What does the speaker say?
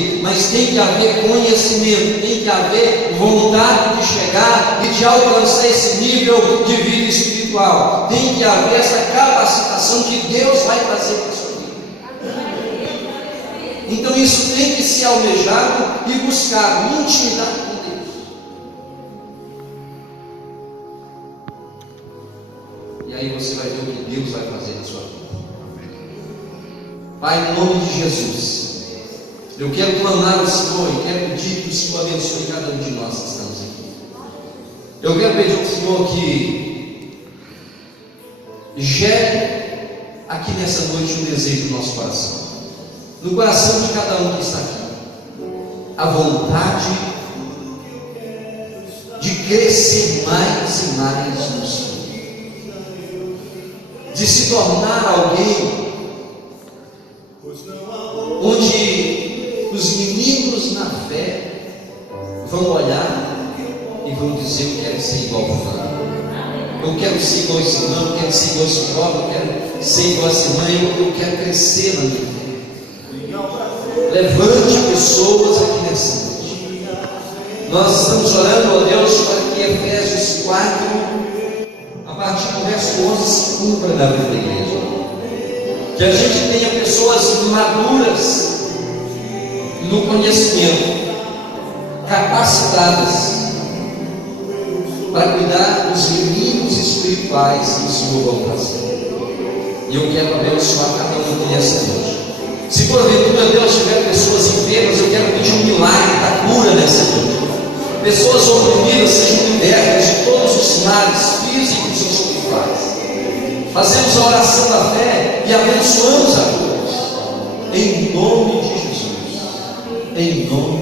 conseguir, mas tem que haver conhecimento, tem que haver vontade de chegar e de alcançar esse nível de vida espiritual. Tem que haver essa capacitação que Deus vai trazer para a sua vida. Então isso tem que ser almejado e buscado, intimidade com Deus. E aí você vai ver o que Deus vai fazer na sua vida. Pai, no nome de Jesus, eu quero clamar ao Senhor e quero pedir que o Senhor abençoe cada um de nós que estamos aqui. Eu quero pedir ao Senhor que gere aqui nessa noite um desejo no nosso coração, no coração de cada um que está aqui, a vontade de crescer mais e mais no Senhor, de se tornar alguém onde os inimigos na fé vão olhar e vão dizer: eu quero ser igual ao fulano, eu quero ser igual a esse irmão, eu quero ser igual a esse jovem, eu quero ser igual a essa mãe, eu quero crescer na minha fé. Levante pessoas aqui nessa noite. Nós estamos orando, ó Deus, para que Efésios 4, a partir do verso 11, se cumpra na vida da igreja. Que a gente tenha pessoas maduras no conhecimento, capacitadas para cuidar dos inimigos espirituais que o Senhor vai fazer. E eu quero abençoar cada um aqui nessa noite. Se porventura Deus tiver pessoas enfermas, eu quero pedir um milagre da cura nessa noite. Pessoas oprimidas sejam libertas de todos os males físicos e espirituais. Fazemos a oração da fé e abençoamos a todos. Em nome de Jesus. Em nome